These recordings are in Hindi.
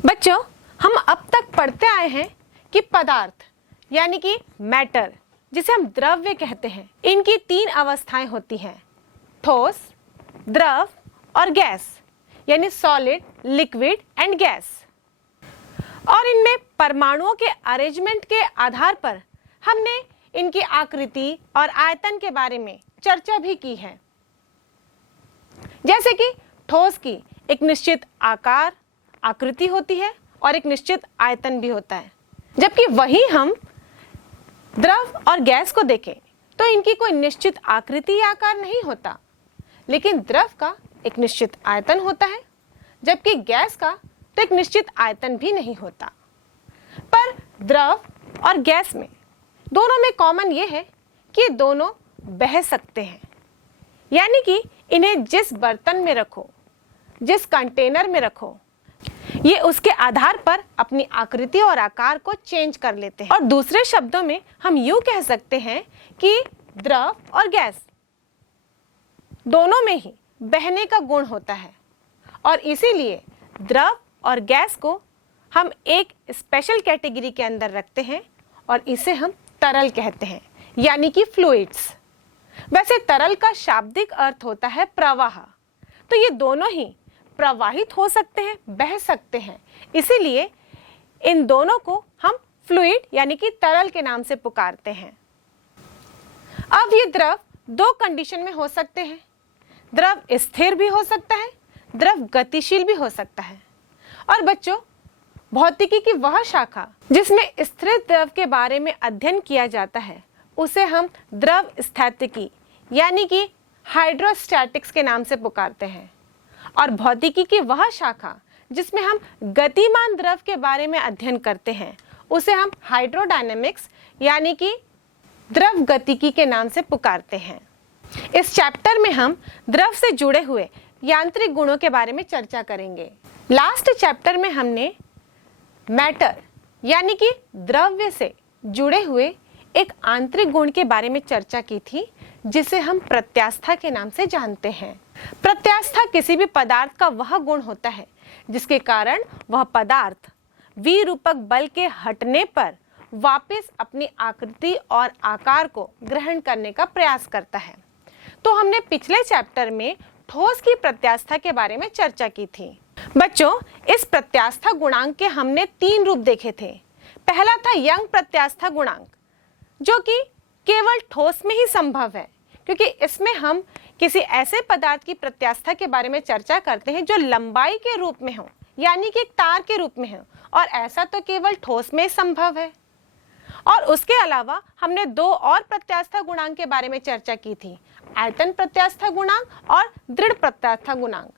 बच्चों, हम अब तक पढ़ते आए हैं कि पदार्थ यानी कि मैटर, जिसे हम द्रव्य कहते हैं, इनकी 3 अवस्थाएं होती हैं, ठोस, द्रव और गैस, यानी सॉलिड, लिक्विड एंड गैस। और इनमें परमाणुओं के अरेंजमेंट के आधार पर हमने इनकी आकृति और आयतन के बारे में चर्चा भी की है। जैसे कि ठोस की एक निश्चित आकार, आकृति होती है और एक निश्चित आयतन भी होता है, जबकि वही हम द्रव और गैस को देखें तो इनकी कोई निश्चित आकृति या आकार नहीं होता, लेकिन द्रव का एक निश्चित आयतन होता है, जबकि गैस का तो एक निश्चित आयतन भी नहीं होता। पर द्रव और गैस में दोनों में कॉमन ये है कि दोनों बह सकते हैं, यानी कि इन्हें जिस बर्तन में रखो, जिस कंटेनर में रखो, ये उसके आधार पर अपनी आकृति और आकार को चेंज कर लेते हैं। और दूसरे शब्दों में हम यूं कह सकते हैं कि द्रव और गैस दोनों में ही बहने का गुण होता है, और इसीलिए द्रव और गैस को हम एक स्पेशल कैटेगरी के अंदर रखते हैं और इसे हम तरल कहते हैं, यानी कि फ्लूइड्स। वैसे तरल का शाब्दिक अर्थ होता है प्रवाह, तो ये दोनों ही प्रवाहित हो सकते हैं, बह सकते हैं, इसीलिए इन दोनों को हम फ्लूइड यानी कि तरल के नाम से पुकारते हैं। अब ये द्रव 2 कंडीशन में हो सकते हैं, द्रव स्थिर भी हो सकता है, द्रव गतिशील भी हो सकता है। और बच्चों, भौतिकी की वह शाखा जिसमें स्थिर द्रव के बारे में अध्ययन किया जाता है उसे हम द्रव स्थैतिकी यानी कि हाइड्रोस्टैटिक्स के नाम से पुकारते हैं, और भौतिकी की वह शाखा जिसमें हम गतिमान द्रव के बारे में अध्ययन करते हैं उसे हम हाइड्रोडायनेमिक्स यानी कि द्रव गतिकी के नाम से पुकारते हैं। इस चैप्टर में हम द्रव से जुड़े हुए यांत्रिक गुणों के बारे में चर्चा करेंगे। लास्ट चैप्टर में हमने मैटर यानी कि द्रव्य से जुड़े हुए एक आंतरिक गुण के बारे में चर्चा की थी, जिसे हम प्रत्यास्था के नाम से जानते हैं। प्रत्यास्था किसी भी पदार्थ का वह गुण होता है जिसके कारण वह पदार्थ विरूपक बल के हटने पर वापस अपनी आकृति और आकार को ग्रहण करने का प्रयास करता है। तो हमने पिछले चैप्टर में ठोस की प्रत्यास्था के बारे में चर्चा की थी। बच्चों, इस प्रत्यास्था गुणांक के हमने 3 रूप देखे थे। पहला था यंग प्रत्यास्था गुणांक, जो कि केवल ठोस में ही संभव है, क्योंकि इसमें हम किसी ऐसे पदार्थ की प्रत्यास्था के बारे में चर्चा करते हैं जो लंबाई के रूप में हो, यानी कि एक तार के रूप में हो, और ऐसा तो केवल ठोस में संभव है। और उसके अलावा हमने 2 और प्रत्यास्था गुणांक के बारे में चर्चा की थी, आयतन प्रत्यास्था गुणांक और दृढ़ प्रत्यास्था गुणांक।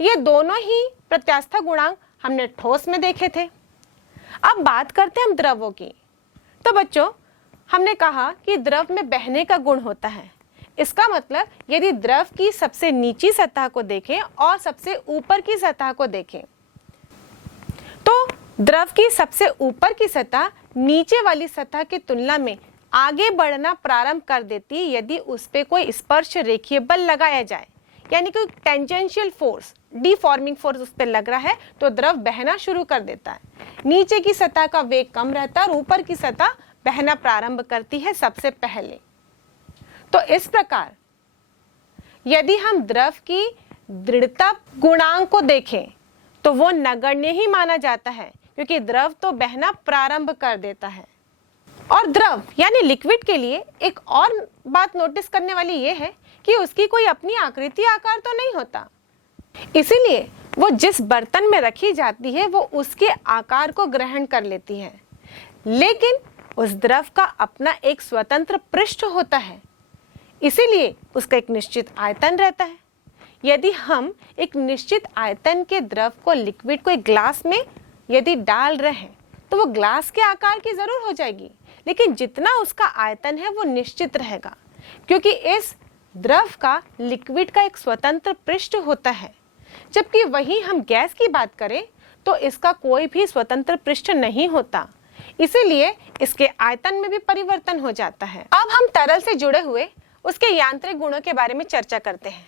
ये दोनों ही प्रत्यास्था गुणांक हमने ठोस में देखे थे। अब बात करते हैं हम द्रवों की। तो बच्चों, हमने कहा कि द्रव में बहने का गुण होता है। इसका मतलब यदि द्रव की सबसे नीची सतह को देखें और सबसे ऊपर की सतह को देखें, तो द्रव की सबसे ऊपर की सतह नीचे वाली सतह की तुलना में आगे बढ़ना प्रारंभ कर देती है यदि उस पे कोई स्पर्श रेखीय बल लगाया जाए, यानी कि टेंजेंशियल फोर्स, डिफॉर्मिंग फोर्स उस पर लग रहा है तो द्रव बहना शुरू कर देता है। नीचे की सतह का वेग कम रहता है और ऊपर की सतह बहना प्रारंभ करती है सबसे पहले। तो इस प्रकार यदि हम द्रव की दृढ़ता गुणांक को देखें तो वो नगण्य ही माना जाता है, क्योंकि द्रव तो बहना प्रारंभ कर देता है। और द्रव यानी लिक्विड के लिए एक और बात नोटिस करने वाली ये है कि उसकी कोई अपनी आकृति आकार तो नहीं होता, इसीलिए वो जिस बर्तन में रखी जाती है वो उसके आकार को ग्रहण कर लेती है, लेकिन उस द्रव का अपना एक स्वतंत्र पृष्ठ होता है, इसीलिए उसका एक निश्चित आयतन रहता है। यदि हम एक निश्चित आयतन के द्रव को, लिक्विड को एक ग्लास में यदि डाल रहे हैं तो वो ग्लास के आकार की जरूर हो जाएगी, लेकिन जितना उसका आयतन है वो निश्चित रहेगा, क्योंकि इस द्रव का, लिक्विड का एक स्वतंत्र पृष्ठ होता है। जबकि वही हम गैस की बात करें तो इसका कोई भी स्वतंत्र पृष्ठ नहीं होता, इसीलिए इसके आयतन में भी परिवर्तन हो जाता है। अब हम तरल से जुड़े हुए उसके यांत्रिक गुणों के बारे में चर्चा करते हैं।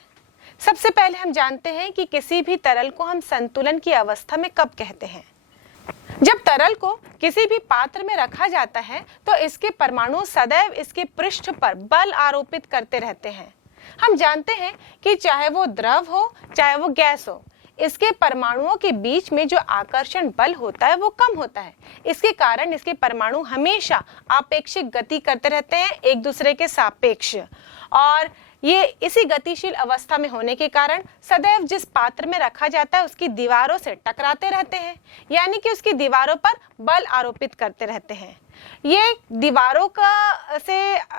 सबसे पहले हम जानते हैं कि किसी भी तरल को हम संतुलन की अवस्था में कब कहते हैं। जब तरल को किसी भी पात्र में रखा जाता है तो इसके परमाणु सदैव इसके पृष्ठ पर बल आरोपित करते रहते हैं। हम जानते हैं कि चाहे वो द्रव हो चाहे वो गैस हो, इसके परमाणुओं के बीच में जो आकर्षण बल होता है वो कम होता है। इसके कारण इसके परमाणु हमेशा आपेक्षिक गति करते रहते हैं एक दूसरे के सापेक्ष, और ये इसी गतिशील अवस्था में होने के कारण सदैव जिस पात्र में रखा जाता है उसकी दीवारों से टकराते रहते हैं, यानी कि उसकी दीवारों पर बल आरोपित करते रहते हैं। ये दीवारों का से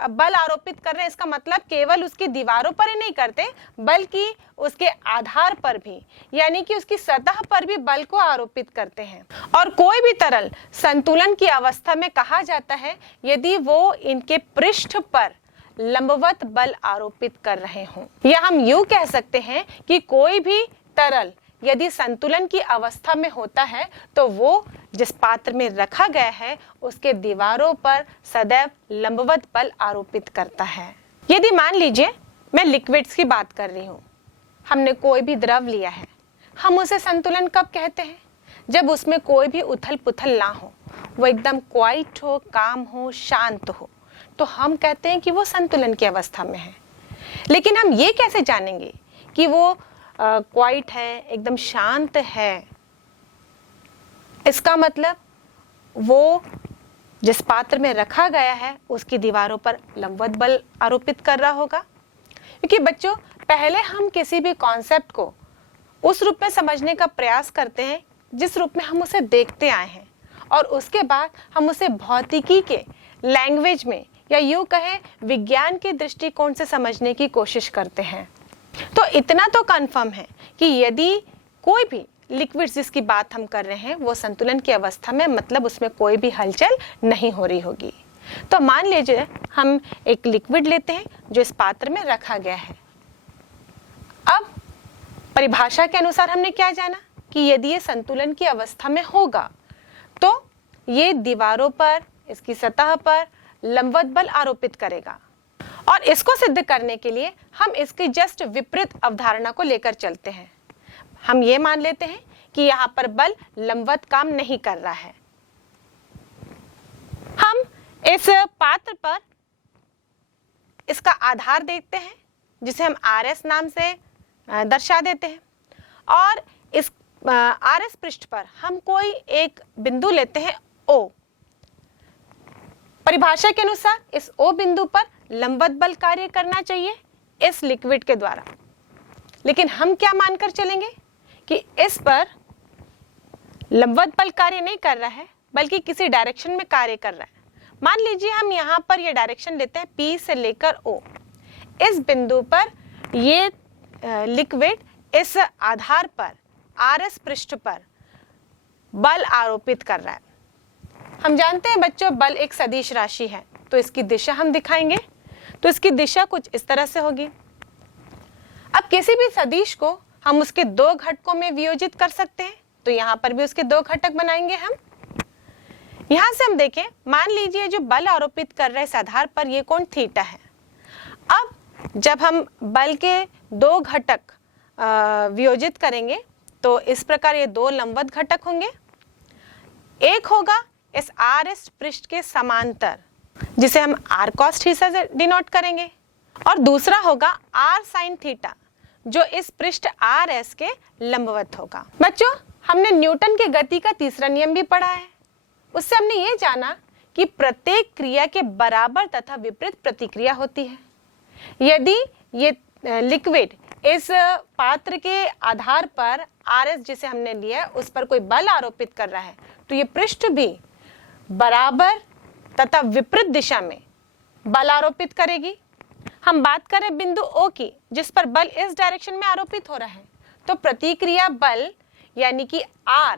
बल आरोपित कर रहे हैं, इसका मतलब केवल उसकी दीवारों पर ही नहीं करते बल्कि उसके आधार पर भी, यानी कि उसकी सतह पर भी बल को आरोपित करते हैं। और कोई भी तरल संतुलन की अवस्था में कहा जाता है यदि वो इनके पृष्ठ पर लंबवत बल आरोपित कर रहे हों, या हम यूं कह सकते हैं कि कोई भी तरल यदि संतुलन की अवस्था में होता है तो वो जिस पात्र में रखा गया है उसके दीवारों पर सदैव लंबवत बल आरोपित करता है। यदि मान लीजिए मैं लिक्विड्स की बात कर रही हूँ, हमने कोई भी द्रव लिया है, हम उसे संतुलन कब कहते हैं? जब उसमें कोई भी उथल पुथल ना हो, वो एकदम क्वाइट हो, काम हो, शांत हो, तो हम कहते हैं कि वो संतुलन की अवस्था में है। लेकिन हम ये कैसे जानेंगे कि वो क्वाइट है, एकदम शांत है? इसका मतलब वो जिस पात्र में रखा गया है उसकी दीवारों पर लंबवत बल आरोपित कर रहा होगा। क्योंकि बच्चों, पहले हम किसी भी कॉन्सेप्ट को उस रूप में समझने का प्रयास करते हैं जिस रूप में हम उसे देखते आए हैं, और उसके बाद हम उसे भौतिकी के लैंग्वेज में या यूं कहें विज्ञान के दृष्टिकोण से समझने की कोशिश करते हैं। तो इतना तो कंफर्म है कि यदि कोई भी लिक्विड जिसकी बात हम कर रहे हैं वो संतुलन की अवस्था में, मतलब उसमें कोई भी हलचल नहीं हो रही होगी। तो मान लीजिए हम एक लिक्विड लेते हैं जो इस पात्र में रखा गया है। अब परिभाषा के अनुसार हमने क्या जाना कि यदि ये संतुलन की अवस्था में होगा तो ये दीवारों पर, इसकी सतह पर लंबवत बल आरोपित करेगा। और इसको सिद्ध करने के लिए हम इसकी जस्ट विपरीत अवधारणा को लेकर चलते हैं। हम ये मान लेते हैं कि यहाँ पर बल लंबवत काम नहीं कर रहा है। हम इस पात्र पर इसका आधार देखते हैं जिसे हम RS नाम से दर्शा देते हैं, और इस RS पृष्ठ पर हम कोई एक बिंदु लेते हैं O। परिभाषा के अनुसार इस O बिंदु पर लंबवत बल कार्य करना चाहिए इस लिक्विड के द्वारा। लेकिन हम क्या मानकर चलेंगे कि इस पर लंबवत बल कार्य नहीं कर रहा है बल्कि किसी डायरेक्शन में कार्य कर रहा है। मान लीजिए हम यहाँ पर ये डायरेक्शन लेते हैं P से लेकर O। इस बिंदु पर ये लिक्विड इस आधार पर RS पृष्ठ पर बल आरोपित कर रहा है। हम जानते हैं बच्चों, बल एक सदिश राशि है, तो इसकी दिशा हम दिखाएंगे तो इसकी दिशा कुछ इस तरह से होगी। अब किसी भी सदिश को हम उसके दो घटकों में वियोजित कर सकते हैं, तो यहाँ पर भी उसके दो घटक बनाएंगे हम। यहाँ से हम देखें, मान लीजिए जो बल आरोपित कर रहे इस आधार पर ये कोण थीटा है। अब जब हम बल के दो घटक वियोजित करेंगे तो इस प्रकार ये दो लंबवत घटक होंगे। एक होगा इस RS पृष्ठ के समांतर जिसे हम r cos थीटा से डिनोट करेंगे, और दूसरा होगा r sin थीटा जो इस पृष्ठ RS के लंबवत होगा। बच्चों, हमने न्यूटन के गति का तीसरा नियम भी पढ़ा है। उससे हमने ये जाना कि प्रत्येक क्रिया के बराबर तथा विपरीत प्रतिक्रिया होती है। यदि ये लिक्विड इस पात्र के आधार पर RS जिसे हमने लिया है उस पर कोई बल आरोपित कर रहा है तो ये पृष्ठ भी बराबर तथा विपरीत दिशा में बल आरोपित करेगी। हम बात करें बिंदु O की जिस पर बल इस डायरेक्शन में आरोपित हो रहा है, तो प्रतिक्रिया बल यानी कि R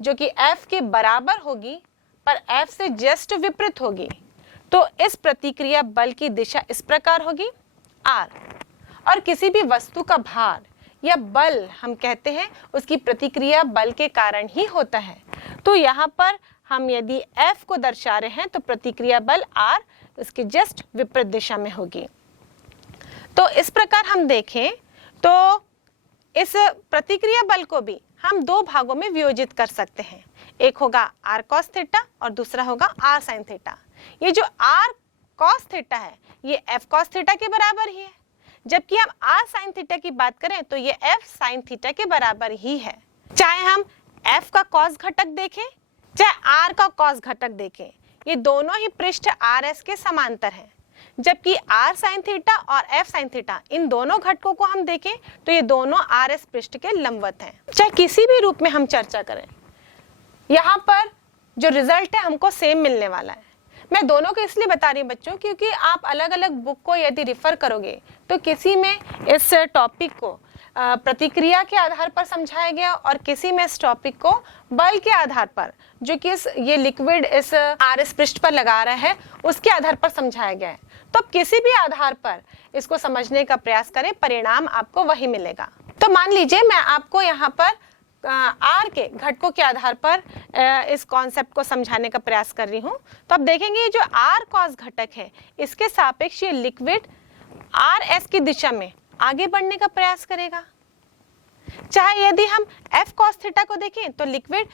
जो कि F के बराबर होगी पर F से जस्ट विपरीत होगी, तो इस प्रतिक्रिया बल की दिशा इस प्रकार होगी R। और किसी भी वस्तु का भार या बल हम कहते हैं उसकी प्रतिक्रिया बल के कारण ही होता है, तो यहाँ पर हम यदि F को दर्शा रहे हैं तो प्रतिक्रिया बल R उसके जस्ट विपरीत दिशा में होगी। तो इस प्रकार हम देखें तो इस प्रतिक्रिया बल को भी हम दो भागों में वियोजित कर सकते हैं। एक होगा r cos थीटा और दूसरा होगा r sin थीटा। ये जो r cos थीटा है ये f cos थीटा के बराबर ही है, जबकि हम r sin थीटा की बात करें तो ये f sin थीटा के बराबर ही है। चाहे हम f का cos घटक देखें चाहे r का cos घटक देखें, ये दोनों ही पृष्ठ rs के समांतर हैं, जबकि r sin थीटा और f sin थीटा इन दोनों घटकों को हम देखें तो ये दोनों rs पृष्ठ के लंबवत हैं। चाहे किसी भी रूप में हम चर्चा करें, यहाँ पर जो रिजल्ट है हमको सेम मिलने वाला है। मैं दोनों को इसलिए बता रही हूँ बच्चों क्योंकि आप अलग अलग बुक को यदि रिफर करोगे तो किसी में इस टॉपिक को प्रतिक्रिया के आधार पर समझाया गया और किसी में इस टॉपिक को बल के आधार पर, जो कि ये लिक्विड इस RS पृष्ठ पर लगा रहा है उसके आधार पर समझाया गया है। तो आप किसी भी आधार पर इसको समझने का प्रयास करें, परिणाम आपको वही मिलेगा। तो मान लीजिए मैं आपको यहाँ पर R के घटकों के आधार पर इस कॉन्सेप्ट को समझाने का प्रयास कर रही हूँ। तो आप देखेंगे ये जो R cos घटक है इसके सापेक्ष ये लिक्विड RS की दिशा में आगे बढ़ने का प्रयास करेगा। चाहे यदि हम F cos थीटा को देखें तो लिक्विड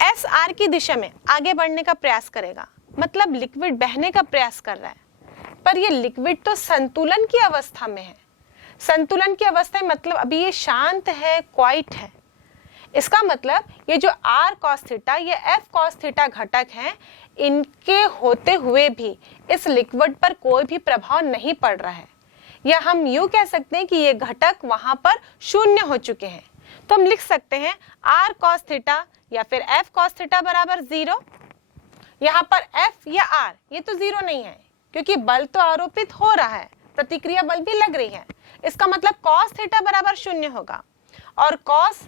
SR की दिशा में आगे बढ़ने का प्रयास करेगा, मतलब लिक्विड बहने का प्रयास कर रहा है। पर ये लिक्विड तो संतुलन की अवस्था में है। संतुलन की अवस्था में मतलब अभी ये शांत है, क्वाइट है। इसका मतलब ये जो R cos थीटा ये F cos थीटा घटक हैं, इनके होते हुए भी इस लिक्विड पर कोई भी प्रभाव नहीं पड़ रहा है, या हम यूं कह सकते हैं कि ये घटक वहां पर शून्य हो चुके हैं। तो हम लिख सकते हैं R cos थीटा या फिर F cos थीटा बराबर 0। यहाँ पर F या R ये तो 0 नहीं है क्योंकि बल तो आरोपित हो रहा है, प्रतिक्रिया बल भी लग रही है। इसका मतलब cos थीटा बराबर 0 होगा। और cos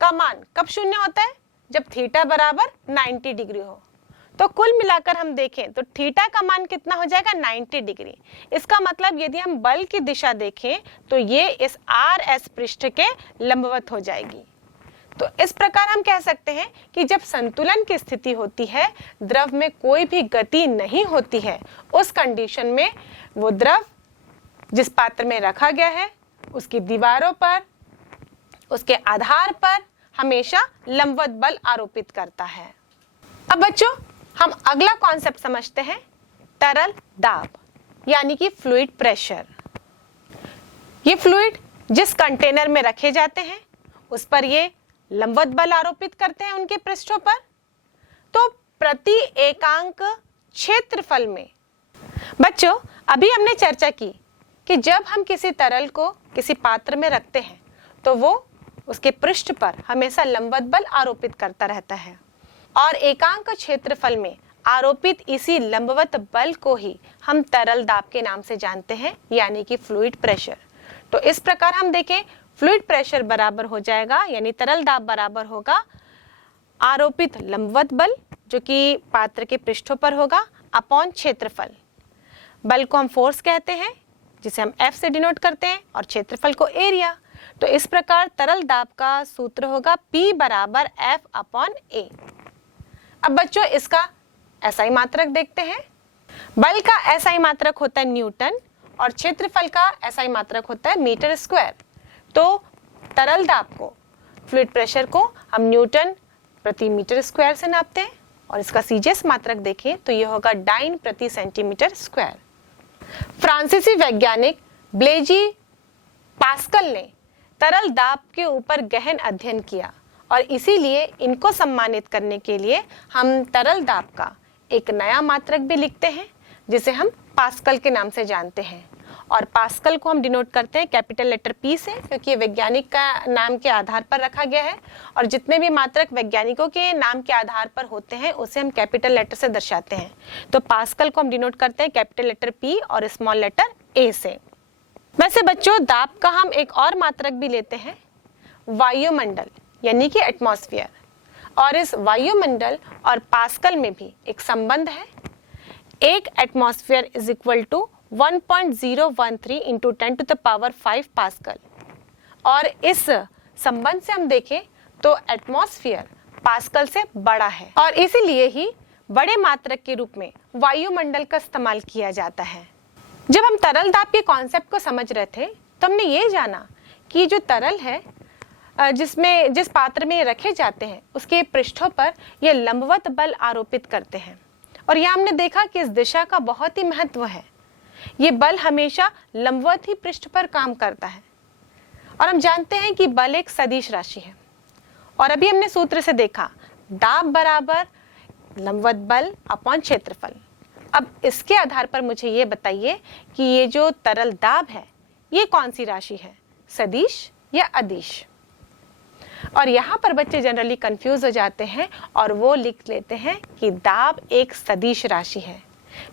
का मान कब शून्य होता है? जब थीटा बराबर 90 डिग्री हो। तो कुल मिलाकर हम देखें तो थीटा का मान कितना हो जाएगा? 90 डिग्री। इसका मतलब यदि हम बल की दिशा देखें तो ये इस RS पृष्ठ के लंबवत हो जाएगी। तो इस प्रकार हम कह सकते हैं कि जब संतुलन की स्थिति होती है, द्रव में कोई भी गति नहीं होती है, उस कंडीशन में वो द्रव जिस पात्र में रखा गया है उसकी दीवारों पर, उसके आधार पर हमेशा लंबवत बल आरोपित करता है। अब बच्चों हम अगला कॉन्सेप्ट समझते हैं, तरल दाब यानी कि फ्लूइड प्रेशर। ये फ्लूइड जिस कंटेनर में रखे जाते हैं उस पर ये लंबवत बल आरोपित करते हैं उनके पृष्ठों पर। तो प्रति एकांक क्षेत्रफल में बच्चों अभी हमने चर्चा की कि जब हम किसी तरल को किसी पात्र में रखते हैं तो वो उसके पृष्ठ पर हमेशा लंबवत बल आरोपित करता रहता है, और एकांक क्षेत्रफल में आरोपित इसी लंबवत बल को ही हम तरल दाब के नाम से जानते हैं, यानी कि फ्लूइड प्रेशर। तो इस प्रकार हम देखें फ्लूइड प्रेशर बराबर हो जाएगा, यानी तरल दाब बराबर होगा आरोपित लंबवत बल जो कि पात्र के पृष्ठों पर होगा अपॉन क्षेत्रफल। बल को हम फोर्स कहते हैं जिसे हम F से डिनोट करते हैं और क्षेत्रफल को एरिया। तो इस प्रकार तरल दाब का सूत्र होगा P बराबर F अपॉन A। अब बच्चों इसका SI मात्रक देखते हैं। बल का SI मात्रक होता है न्यूटन और क्षेत्रफल का SI मात्रक होता है मीटर स्क्वायर। तो तरल दाब को, फ्लूइड प्रेशर को हम न्यूटन प्रति मीटर स्क्वायर से नापते हैं और इसका CGS मात्रक देखें तो यह होगा डाइन प्रति सेंटीमीटर स्क्वायर। फ्रांसीसी वैज्ञानिक ब्लेजी पास्कल ने तरल दाब के ऊपर गहन अध्ययन किया और इसीलिए इनको सम्मानित करने के लिए हम तरल दाब का एक नया मात्रक भी लिखते हैं जिसे हम पास्कल के नाम से जानते हैं। और पास्कल को हम डिनोट करते हैं कैपिटल लेटर P से, क्योंकि ये वैज्ञानिक का नाम के आधार पर रखा गया है और जितने भी मात्रक वैज्ञानिकों के नाम के आधार पर होते हैं उसे हम कैपिटल लेटर से दर्शाते हैं। तो पास्कल को हम डिनोट करते हैं कैपिटल लेटर P और स्मॉल लेटर A से। वैसे बच्चों दाब का हम एक और मात्रक भी लेते हैं, वायुमंडल यानी कि एटमॉस्फेयर। और इस वायुमंडल और पास्कल में भी एक संबंध है। एक atmosphere is equal to 1.013 into 10⁵ pascal. और इस संबंध से हम देखें तो एटमॉस्फेयर पास्कल से बड़ा है और इसीलिए ही बड़े मात्रक के रूप में वायुमंडल का इस्तेमाल किया जाता है। जब हम तरल दाब के कॉन्सेप्ट को समझ रहे थे तो हमने ये जाना कि जो तरल है जिस पात्र में ये रखे जाते हैं उसके पृष्ठों पर ये लंबवत बल आरोपित करते हैं। और यह हमने देखा कि इस दिशा का बहुत ही महत्व है। ये बल हमेशा लंबवत ही पृष्ठ पर काम करता है। और हम जानते हैं कि बल एक सदिश राशि है। और अभी हमने सूत्र से देखा दाब बराबर लंबवत बल अपॉन क्षेत्रफल। अब इसके आधार पर मुझे ये बताइए कि ये जो तरल दाब है ये कौन सी राशि है, सदिश या अदिश। और यहाँ पर बच्चे जनरली कंफ्यूज हो जाते हैं और वो लिख लेते हैं कि दाब एक सदिश राशि है।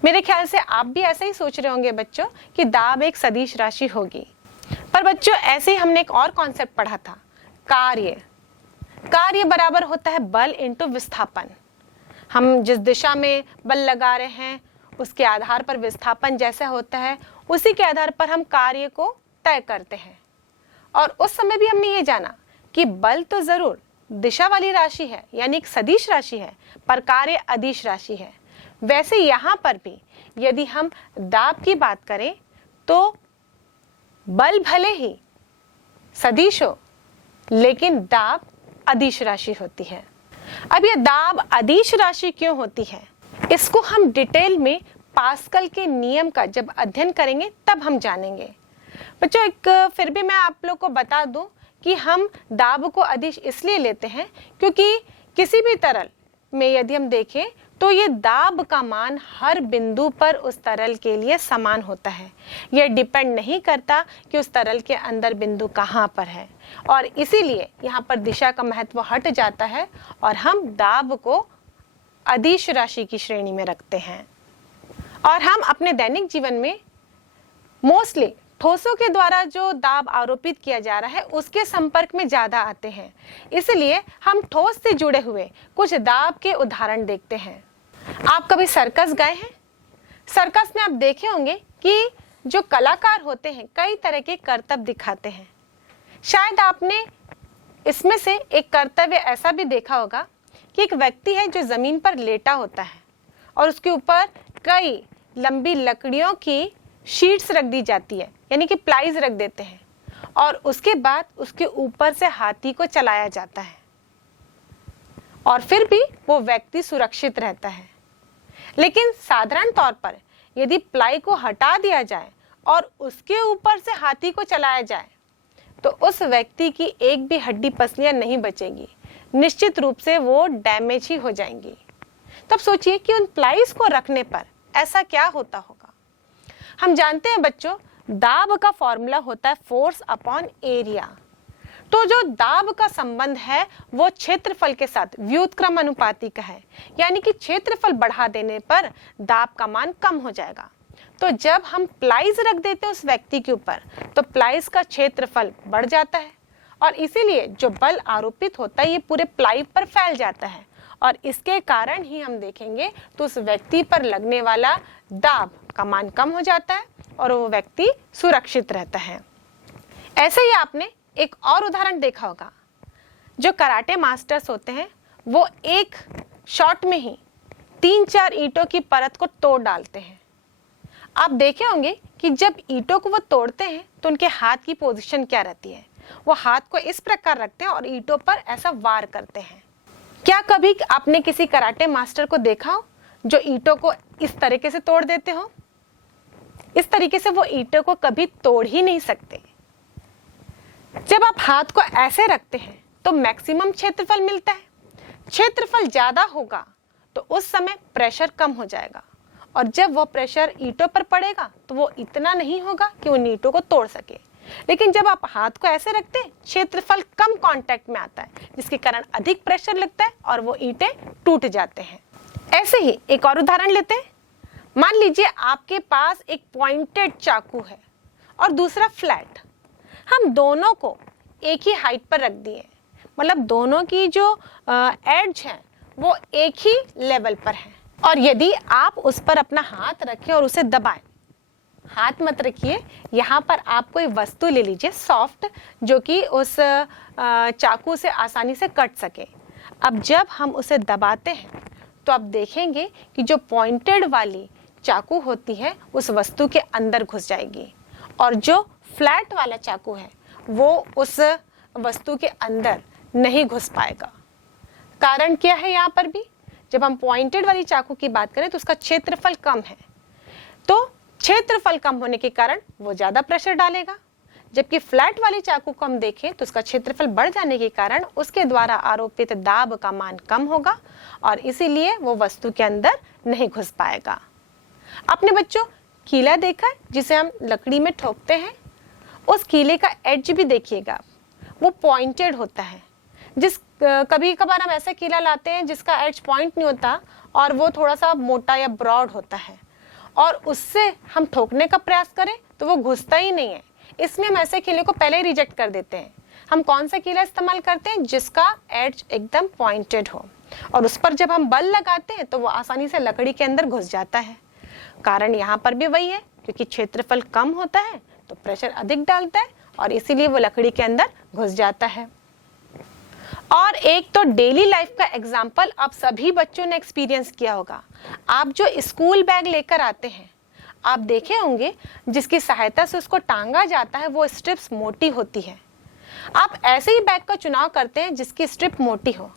मेरे ख्याल से आप भी ऐसा ही सोच रहे होंगे बच्चों कि दाब एक सदिश राशि होगी। पर बच्चों ऐसे ही हमने एक और कॉन्सेप्ट पढ़ा था, कार्य बराबर होता है बल इंटू विस्थापन। हम जिस दिशा में बल लगा रहे हैं उसके आधार पर विस्थापन जैसा होता है उसी के आधार पर हम कार्य को तय करते हैं। और उस समय भी हमने ये जाना कि बल तो जरूर दिशा वाली राशि है यानी एक सदिश राशि है, पर कार्य अदिश राशि है। वैसे यहाँ पर भी यदि हम दाब की बात करें तो बल भले ही सदिश हो लेकिन दाब अदिश राशि होती है। अब ये दाब अदिश राशि क्यों होती है इसको हम डिटेल में पास्कल के नियम का जब अध्ययन करेंगे तब हम जानेंगे। बच्चों एक फिर भी मैं आप लोग को बता दूं कि हम दाब को अदिश इसलिए लेते हैं क्योंकि किसी भी तरल में यदि हम देखें तो ये दाब का मान हर बिंदु पर उस तरल के लिए समान होता है। यह डिपेंड नहीं करता कि उस तरल के अंदर बिंदु कहाँ पर है और इसीलिए यहाँ पर दिशा का महत्व हट जाता है और हम दाब को अदिश राशि की श्रेणी में रखते हैं। और हम अपने दैनिक जीवन में मोस्टली ठोसों के द्वारा जो दाब आरोपित किया जा रहा है उसके संपर्क में ज्यादा आते हैं, इसलिए हम ठोस से जुड़े हुए कुछ दाब के उदाहरण देखते हैं। आप कभी सर्कस गए हैं? सर्कस में आप देखे होंगे कि जो कलाकार होते हैं कई तरह के करतब दिखाते हैं। शायद आपने इसमें से एक कर्तव्य ऐसा भी देखा होगा कि एक व्यक्ति है जो जमीन पर लेटा होता है और उसके ऊपर कई लंबी लकड़ियों की शीट्स रख दी जाती है यानी कि प्लाईज रख देते हैं और उसके बाद उसके ऊपर से हाथी को चलाया जाता है और फिर भी वो व्यक्ति सुरक्षित रहता है। लेकिन साधारण तौर पर यदि प्लाई को हटा दिया जाए और उसके ऊपर से हाथी को चलाया जाए तो उस व्यक्ति की एक भी हड्डी पसलियां नहीं बचेगी, निश्चित रूप से वो डैमेज ही हो जाएंगी। तब सोचिए कि उन प्लाईज को रखने पर ऐसा क्या होता होगा। हम जानते हैं बच्चों दाब का फॉर्मूला होता है फोर्स अपॉन एरिया। तो जो दाब का संबंध है वो क्षेत्रफल के साथ व्युत्क्रम अनुपाती का है, यानी कि क्षेत्रफल बढ़ा देने पर दाब का मान कम हो जाएगा। तो जब हम प्लाईज रख देते हैं उस व्यक्ति के ऊपर तो प्लाईज का क्षेत्रफल बढ़ जाता है और इसीलिए जो बल आरोपित होता है ये पूरे प्लाई पर फैल जाता है और इसके कारण ही हम देखेंगे तो उस व्यक्ति पर लगने वाला दाब का मान कम हो जाता है और वो व्यक्ति सुरक्षित रहता है। ऐसे ही आपने एक और उदाहरण देखा होगा, जो कराटे मास्टर्स होते हैं वो एक शॉट में ही 3-4 ईंटों की परत को तोड़ डालते हैं। आप देखे होंगे कि जब ईंटों को वो तोड़ते हैं तो उनके हाथ की पोजीशन क्या रहती है, वो हाथ को इस प्रकार रखते हैं और ईंटों पर ऐसा वार करते हैं। क्या कभी आपने किसी कराटे मास्टर को देखा हो जो ईंटों को इस तरीके से तोड़ देते हो? इस तरीके से वो ईंटों को कभी तोड़ ही नहीं सकते। जब आप हाथ को ऐसे रखते हैं तो मैक्सिमम क्षेत्रफल मिलता है। क्षेत्रफल ज्यादा होगा तो उस समय प्रेशर कम हो जाएगा और जब वो प्रेशर ईंटों पर पड़ेगा तो वो इतना नहीं होगा कि उन ईंटों को तोड़ सके। लेकिन जब आप हाथ को ऐसे रखते हैं क्षेत्रफल कम कांटेक्ट में आता है जिसके कारण अधिक प्रेशर लगता है और वो ईंटें टूट जाते हैं। ऐसे ही एक और उदाहरण लेते हैं। मान लीजिए आपके पास एक पॉइंटेड चाकू है और दूसरा फ्लैट। हम दोनों को एक ही हाइट पर रख दिए, मतलब दोनों की जो एड्ज है वो एक ही लेवल पर है और यदि आप उस पर अपना हाथ रखें और उसे दबाएं, हाथ मत रखिए, यहाँ पर आप कोई वस्तु ले लीजिए सॉफ्ट जो कि उस चाकू से आसानी से कट सके। अब जब हम उसे दबाते हैं तो आप देखेंगे कि जो पॉइंटेड वाली चाकू होती है उस वस्तु के अंदर घुस जाएगी और जो फ्लैट वाला चाकू है वो उस वस्तु के अंदर नहीं घुस पाएगा। कारण क्या है यहाँ पर भी, जब हम पॉइंटेड वाली चाकू की बात करें तो उसका क्षेत्रफल कम है, तो क्षेत्रफल कम होने के कारण वो ज्यादा प्रेशर डालेगा। जबकि फ्लैट वाली चाकू को हम देखें तो उसका क्षेत्रफल बढ़ जाने के कारण उसके द्वारा आरोपित दाब का मान कम होगा और इसीलिए वो वस्तु के अंदर नहीं घुस पाएगा। आपने बच्चों कीला देखा है जिसे हम लकड़ी में ठोकते हैं, उस कीले का एज भी देखिएगा, वो पॉइंटेड होता है। कभी कभार हम ऐसा कीला लाते हैं जिसका एज पॉइंट नहीं होता और वो थोड़ा सा मोटा या ब्रॉड होता है और उससे हम ठोकने का प्रयास करें तो वो घुसता ही नहीं है। इसमें हम ऐसे कीले को पहले ही रिजेक्ट कर देते हैं। हम कौन सा कीला इस्तेमाल करते हैं, जिसका एज एकदम पॉइंटेड हो और उस पर जब हम बल लगाते हैं तो वो आसानी से लकड़ी के अंदर घुस जाता है। कारण यहाँ पर भी वही है, क्योंकि क्षेत्रफल कम होता है तो प्रेशर अधिक डालता है और इसीलिए वो लकड़ी के अंदर घुस जाता है। और एक तो डेली लाइफ का एग्जाम्पल आप सभी बच्चों ने एक्सपीरियंस किया होगा। आप जो स्कूल बैग लेकर आते हैं, आप देखे होंगे जिसकी सहायता से उसको टांगा जाता है वो स्ट्रिप्स मोटी होती है। आप ऐसे ही बैग का चुनाव करते हैं जिसकी स्ट्रिप मोटी हो।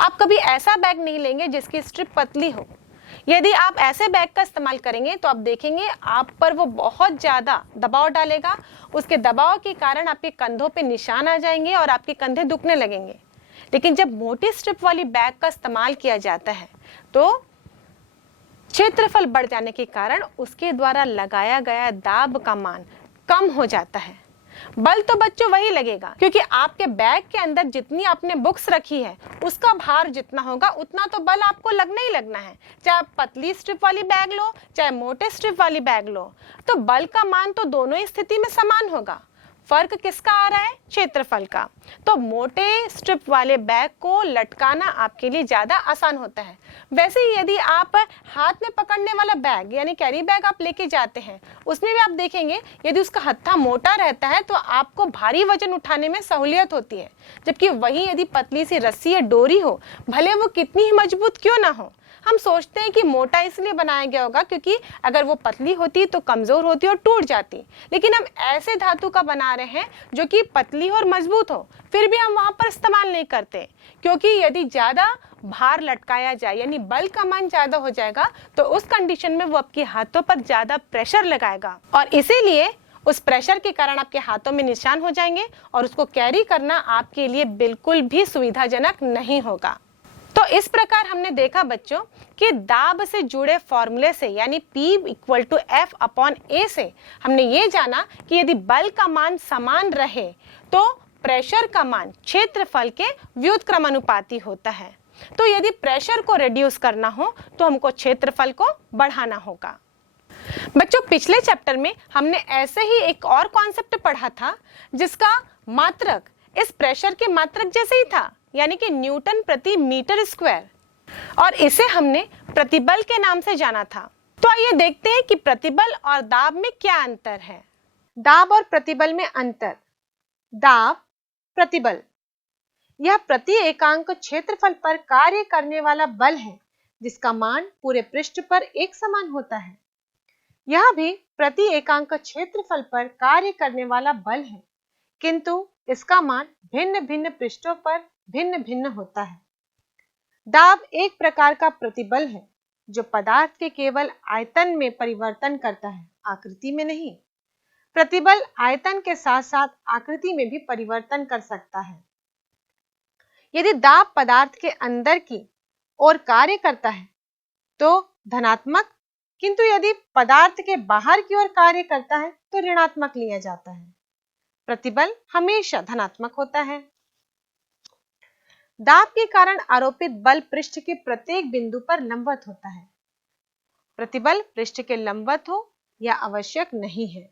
आप कभी ऐसा बैग नहीं लेंगे जिसकी स्ट्रिप पतली हो। यदि आप ऐसे बैग का इस्तेमाल करेंगे तो आप देखेंगे आप पर वो बहुत ज्यादा दबाव डालेगा। उसके दबाव के कारण आपके कंधों पे निशान आ जाएंगे और आपके कंधे दुखने लगेंगे। लेकिन जब मोटी स्ट्रिप वाली बैग का इस्तेमाल किया जाता है तो क्षेत्रफल बढ़ जाने के कारण उसके द्वारा लगाया गया दाब का मान कम हो जाता है। बल तो बच्चों वही लगेगा, क्योंकि आपके बैग के अंदर जितनी आपने बुक्स रखी है उसका भार जितना होगा उतना तो बल आपको लगना ही लगना है। चाहे आप पतली स्ट्रिप वाली बैग लो चाहे मोटे स्ट्रिप वाली बैग लो, तो बल का मान तो दोनों ही स्थिति में समान होगा। फर्क किसका आ रहा है, क्षेत्रफल का। तो मोटे स्ट्रिप वाले बैग को लटकाना आपके लिए ज्यादा आसान होता है। वैसे ही यदि आप हाथ में पकड़ने वाला बैग यानी कैरी बैग आप लेके जाते हैं, उसमें भी आप देखेंगे यदि उसका हत्था मोटा रहता है तो आपको भारी वजन उठाने में सहूलियत होती है। जबकि वही यदि पतली सी रस्सी या डोरी हो, भले वो कितनी ही मजबूत क्यों ना हो, हम सोचते हैं कि मोटा इसलिए बनाया गया होगा क्योंकि अगर वो पतली होती तो कमजोर होती और टूट जाती। लेकिन हम ऐसे धातु का बना रहे हैं जो कि पतली और मजबूत हो, फिर भी हम वहां पर इस्तेमाल नहीं करते, क्योंकि यदि ज्यादा भार लटकाया जाए यानी बल का मान ज्यादा हो जाएगा तो उस कंडीशन में वो आपके हाथों पर ज्यादा प्रेशर लगाएगा और इसीलिए उस प्रेशर के कारण आपके हाथों में निशान हो जाएंगे और उसको कैरी करना आपके लिए बिल्कुल भी सुविधाजनक नहीं होगा। तो इस प्रकार हमने देखा बच्चों कि दाब से जुड़े फॉर्मूले से यानी P = F/A से हमने ये जाना कि यदि बल का मान समान रहे तो प्रेशर का मान क्षेत्रफल के व्युत्क्रमानुपाती होता है। तो यदि प्रेशर को रिड्यूस करना हो तो हमको क्षेत्रफल को बढ़ाना होगा। बच्चों पिछले चैप्टर में हमने ऐसे ही एक और कॉन्सेप्ट पढ़ा था जिसका मात्रक इस प्रेशर के मात्रक जैसे ही था, यानी कि न्यूटन प्रति मीटर स्क्वायर, और इसे हमने प्रतिबल के नाम से जाना था। तो आइए देखते हैं कि प्रतिबल और दाब में क्या अंतर है। दाब और प्रतिबल में अंतर। दाब, प्रतिबल, यह प्रति एकांक क्षेत्रफल पर कार्य करने वाला बल है जिसका मान पूरे पृष्ठ पर एक समान होता है। यह भी प्रति एकांक क्षेत्रफल पर कार्य करने वाला बल है, किंतु इसका मान भिन्न भिन्न पृष्ठों पर भिन्न भिन्न होता है। दाब एक प्रकार का प्रतिबल है जो पदार्थ के केवल आयतन में परिवर्तन करता है, आकृति में नहीं। प्रतिबल आयतन के साथ साथ आकृति में भी परिवर्तन कर सकता है। यदि दाब पदार्थ के अंदर की ओर कार्य करता है तो धनात्मक, किंतु यदि पदार्थ के बाहर की ओर कार्य करता है तो ऋणात्मक लिया जाता है। प्रतिबल हमेशा धनात्मक होता है। दाब के कारण आरोपित बल पृष्ठ के प्रत्येक बिंदु पर लंबवत होता है। प्रतिबल पृष्ठ के लंबवत हो यह आवश्यक नहीं है।